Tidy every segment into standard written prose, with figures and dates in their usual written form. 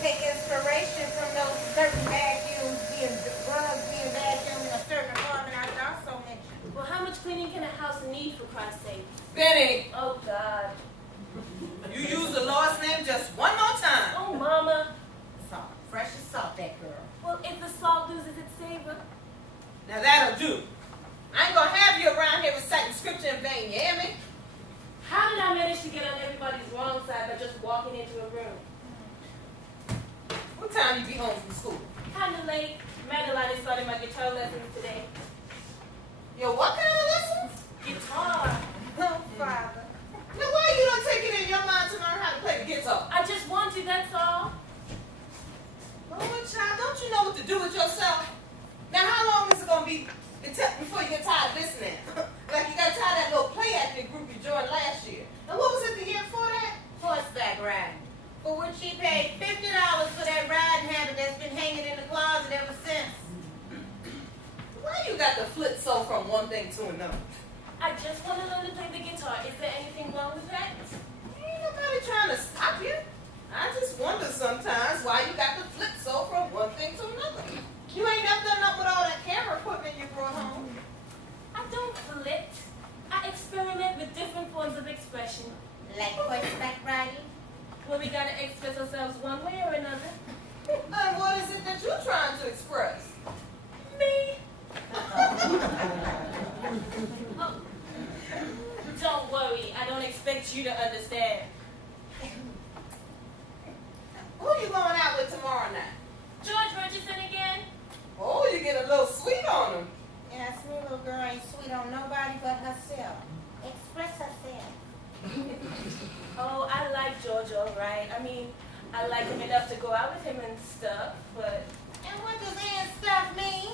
take inspiration from those certain vacuums being rugs being vacuumed in a certain apartment I also mentioned. Well, how much cleaning can a house need, for Christ's sake? Benny, Oh, God. you use the Lord's name just one more time. Oh, Mama. Salt. Fresh as salt, that girl. Well, if the salt loses its savor. Now that'll do. I ain't gonna have you around here reciting scripture in vain, you hear me? How did I manage to get on everybody's wrong side by just walking into a room? What time you be home from school? Kind of late. Madeline is starting my guitar lessons today. Yo, what kind of lessons? Guitar. Oh, Father. Now why you don't take it in your mind to learn how to play the guitar? I just want to, that's all. Oh, child, don't you know what to do with yourself? Now how long is it gonna be before you get tired of listening? Like you got tired of that little play acting group you joined last year. And what was it the year before that? Horseback riding. For which she paid $50 for that riding habit that's been hanging in the closet ever since. Why you got to flip so from one thing to another? I just want to learn to play the guitar. Is there anything wrong with that? Ain't nobody trying to stop you. I just wonder sometimes why you got to flip so from one thing to another. You ain't never done nothing with all that camera equipment you brought home. I don't flip. I experiment with different forms of expression. Like horseback riding? Where we gotta express ourselves one way or another. And what is it that you're trying to express? Me. Oh. Don't worry. I don't expect you to understand. Who you going out with tomorrow night? George Richardson again? Oh, you get a little sweet on him. Yeah, sweet little girl ain't sweet on nobody but herself. Express herself. Oh, I like George all right. I mean, I like him enough to go out with him and stuff, but... And what does and stuff mean?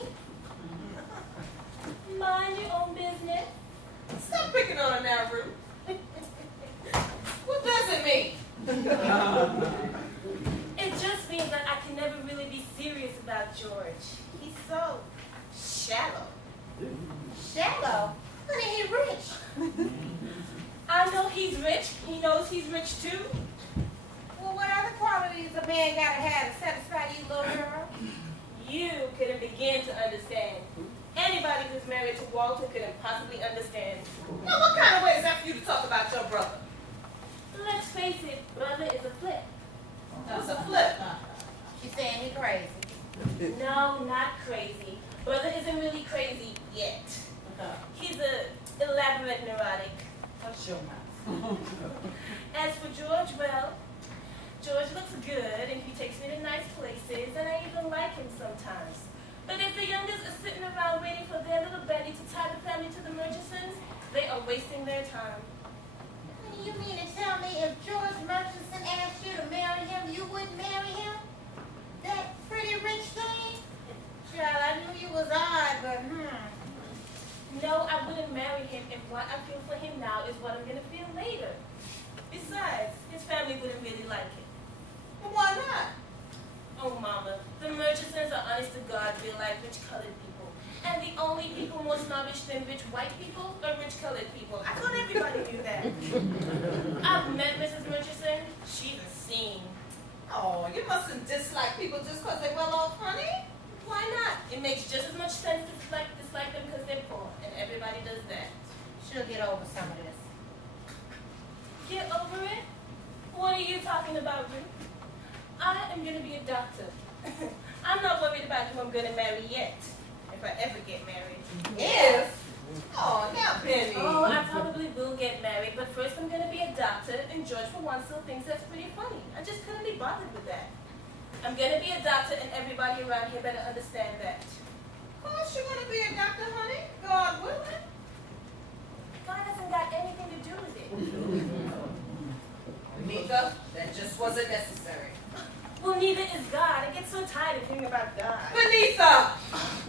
Mind your own business. Stop picking on her now, Ruth. What does it mean? It just means that I can never really be serious about George. He's so shallow. Shallow? Honey, he rich. I know he's rich. He knows he's rich too. Well, what other qualities a man gotta have to satisfy you, little girl? You couldn't begin to understand. Anybody who's married to Walter couldn't possibly understand. Now, what kind of way is that for you to talk about your brother? Let's face it, brother is a flip. That's a flip. She's saying he crazy. No, not crazy. Brother isn't really crazy yet. He's a elaborate neurotic. Hush your mouth. As for George, well, George looks good and he takes me to nice places and I even like him sometimes. But if the youngest are sitting around waiting for their little Betty to tie the family to the Murchisons, they are wasting their time. You mean to tell me if George Murchison asked you to marry him, you wouldn't marry him? That pretty rich thing? Child, I knew you was odd, but No, I wouldn't marry him if what I feel for him now is what I'm going to feel later. Besides, his family wouldn't really like it. Well, why not? Oh, Mama, the Murchisons are honest to God, real like rich colored people. And the only people more snobbish than rich white people are rich colored people. I thought everybody knew that. I've met Mrs. Murchison. She's a scene. Oh, you mustn't dislike people just because they're well off, honey. Why not? It makes just as much sense to dislike them because they're poor, and everybody does that. she'll get over some of this. Get over it? What are you talking about, Ruth? I am going to be a doctor. I'm not worried about who I'm going to marry yet, if I ever get married. If? Oh, now, Benny. Oh, I probably will get married, but first I'm going to be a doctor, and George for one still thinks that's pretty funny. I just couldn't be bothered with that. I'm going to be a doctor, and everybody around here better understand that. Of course you're going to be a doctor, honey. God willing. God hasn't got anything to do with it. Beneatha, that just wasn't necessary. Well, neither is God. I get so tired of hearing about God. Beneatha!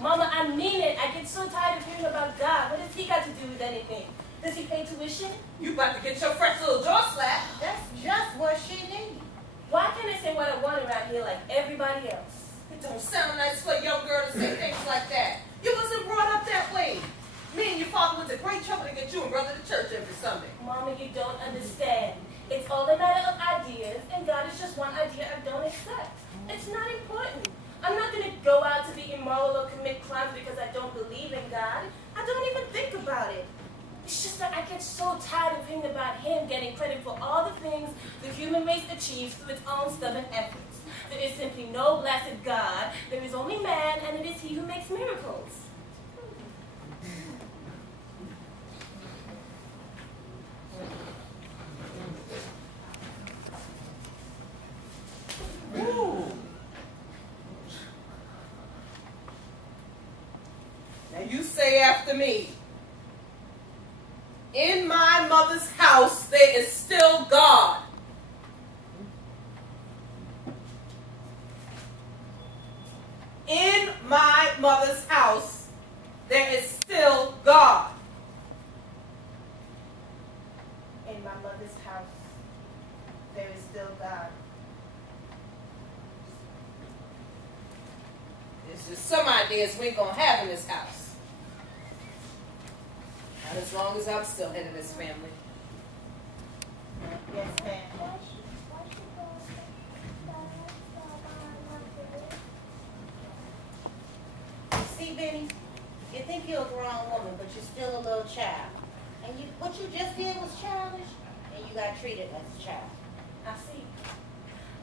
Mama, I mean it. I get so tired of hearing about God. What has he got to do with anything? Does he pay tuition? You about to get your fresh little jaw slapped. That's just what she needs. Why can't I say what I want around here like everybody else? It don't sound nice for a young girl to say things like that. You wasn't brought up that way. Me and your father went to great trouble to get you and brother to church every Sunday. Mama, you don't understand. It's all a matter of ideas, and God is just one idea I don't accept. opinion about him getting credit for all the things the human race achieves through its own stubborn efforts. There is simply no blessed God. There is only man, and it is he who makes miracles. Ooh. Now you say after me. In my mother's house, there is still God. In my mother's house, there is still God. In my mother's house, there is still God. There's just some ideas we ain't gonna have in this house. Not as long as I'm still head of this family. Yes, ma'am. See, Benny, you think you're a grown woman, but you're still a little child. And what you just did was childish, and you got treated as a child. I see.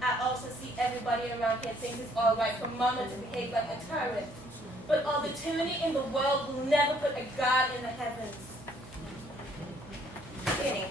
I also see everybody around here thinks it's all right for Mama to behave like a tyrant. But all the tyranny in the world will never put a God in the heavens. Benny,